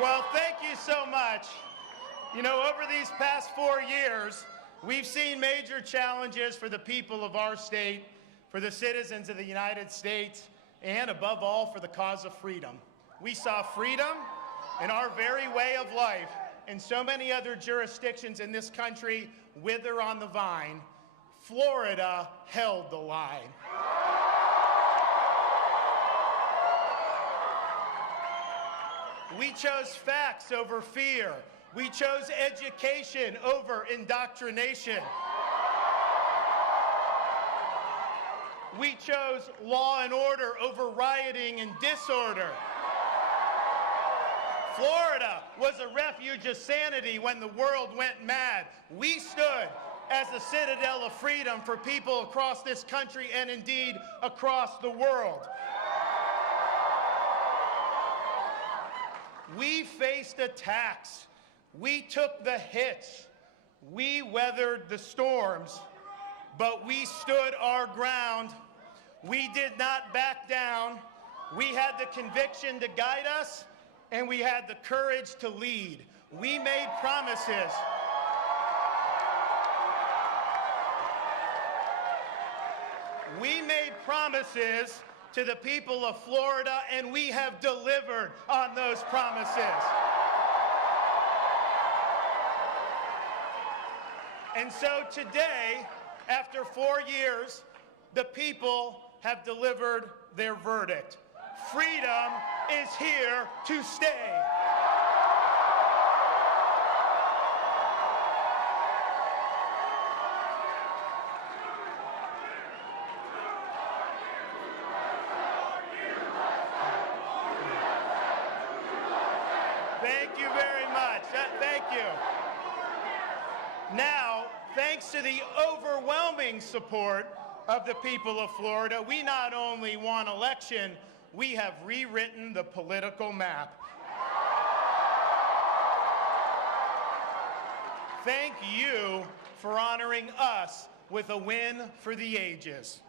Well, thank you so much. You know, over these past 4 years, we've seen major challenges for the people of our state, for the citizens of the United States, and above all, for the cause of freedom. We saw freedom in our very way of life and so many other jurisdictions in this country wither on the vine. Florida held the line. We chose facts over fear. We chose education over indoctrination. We chose law and order over rioting and disorder. Florida was a refuge of sanity when the world went mad. We stood as a citadel of freedom for people across this country and indeed across the world. We faced attacks. We took the hits. We weathered the storms, but we stood our ground. We did not back down. We had the conviction to guide us, and we had the courage to lead. We made promises. We made promises to the people of Florida, and we have delivered on those promises. And so today, after 4 years, the people have delivered their verdict. Freedom is here to stay. Thank you very much. Thank you. Now, thanks to the overwhelming support of the people of Florida, we not only won election, we have rewritten the political map. Thank you for honoring us with a win for the ages.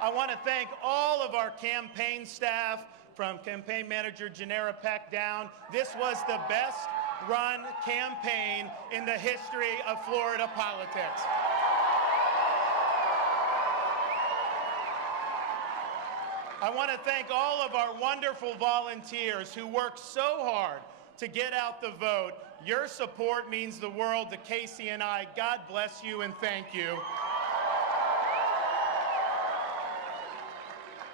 I want to thank all of our campaign staff, from campaign manager Janera Peck down. This was the best run campaign in the history of Florida politics. I want to thank all of our wonderful volunteers who worked so hard to get out the vote. Your support means the world to Casey and I. God bless you and thank you.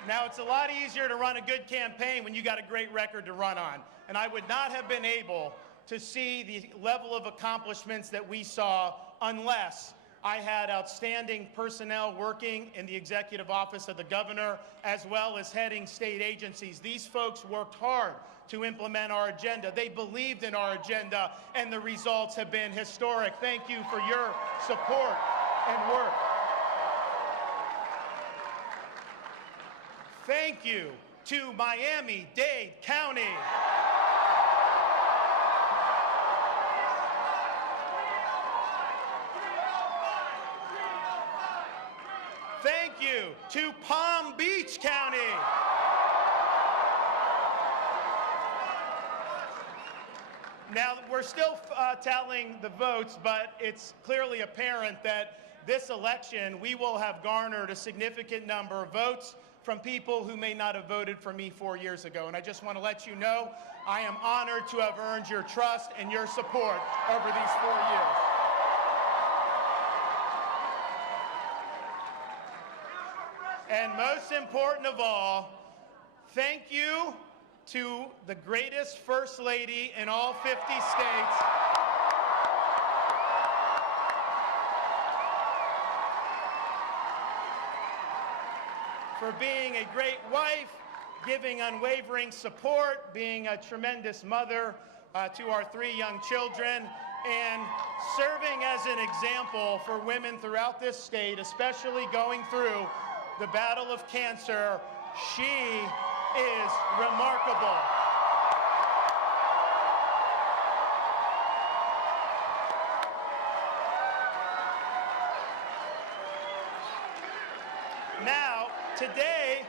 Now, it's a lot easier to run a good campaign when you got a great record to run on. And I would not have been able to see the level of accomplishments that we saw unless I had outstanding personnel working in the executive office of the governor, as well as heading state agencies. These folks worked hard to implement our agenda. They believed in our agenda, and the results have been historic. Thank you for your support and work. Thank you to Miami-Dade County. Thank you to Palm Beach County. Now, we're still tallying the votes, but it's clearly apparent that this election, we will have garnered a significant number of votes from people who may not have voted for me 4 years ago. And I just want to let you know, I am honored to have earned your trust and your support over these 4 years. And most important of all, thank you to the greatest First Lady in all 50 states, for being a great wife, giving unwavering support, being a tremendous mother to our 3 young children, and serving as an example for women throughout this state, especially going through the battle of cancer. She is remarkable. Now, today,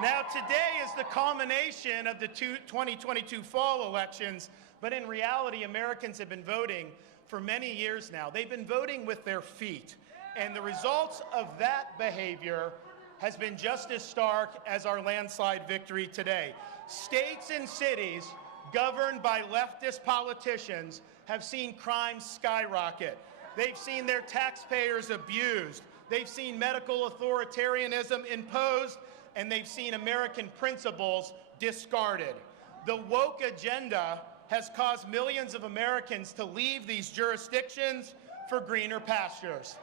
Now, today is the culmination of the 2022 fall elections, but in reality, Americans have been voting for many years now. They've been voting with their feet, and the results of that behavior has been just as stark as our landslide victory today. States and cities governed by leftist politicians have seen crime skyrocket. They've seen their taxpayers abused. They've seen medical authoritarianism imposed, and they've seen American principles discarded. The woke agenda has caused millions of Americans to leave these jurisdictions for greener pastures.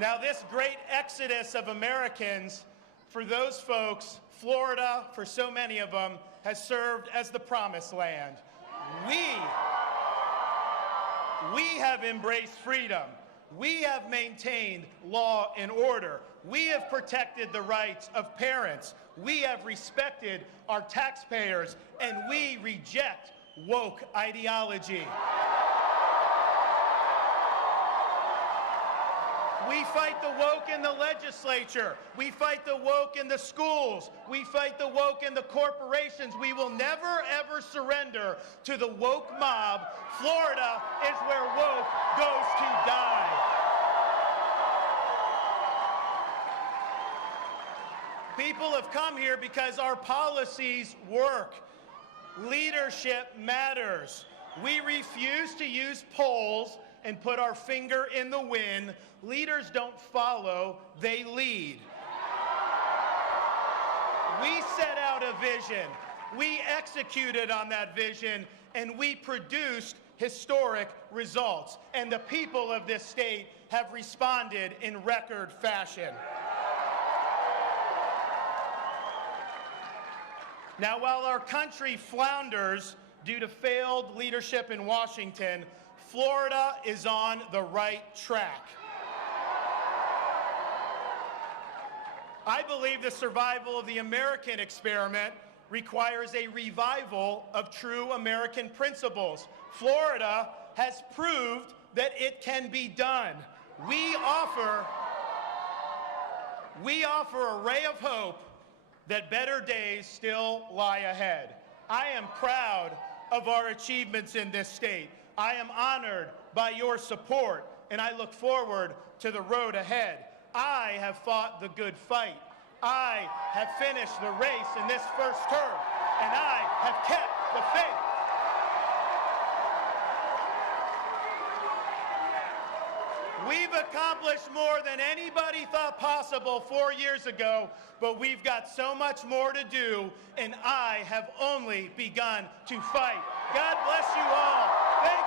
Now, this great exodus of Americans, for those folks, Florida, for so many of them, has served as the promised land. We have embraced freedom. We have maintained law and order. We have protected the rights of parents. We have respected our taxpayers, and we reject woke ideology. We fight the woke in the legislature. We fight the woke in the schools. We fight the woke in the corporations. We will never, ever surrender to the woke mob. Florida is where woke goes to die. People have come here because our policies work. Leadership matters. We refuse to use polls and put our finger in the wind. Leaders don't follow, they lead. We set out a vision, we executed on that vision, and we produced historic results. And the people of this state have responded in record fashion. Now, while our country flounders due to failed leadership in Washington, Florida is on the right track. I believe the survival of the American experiment requires a revival of true American principles. Florida has proved that it can be done. We offer a ray of hope that better days still lie ahead. I am proud of our achievements in this state. I am honored by your support, and I look forward to the road ahead. I have fought the good fight. I have finished the race in this first term, and I have kept the faith. We've accomplished more than anybody thought possible 4 years ago, but we've got so much more to do, and I have only begun to fight. God bless you all. Thank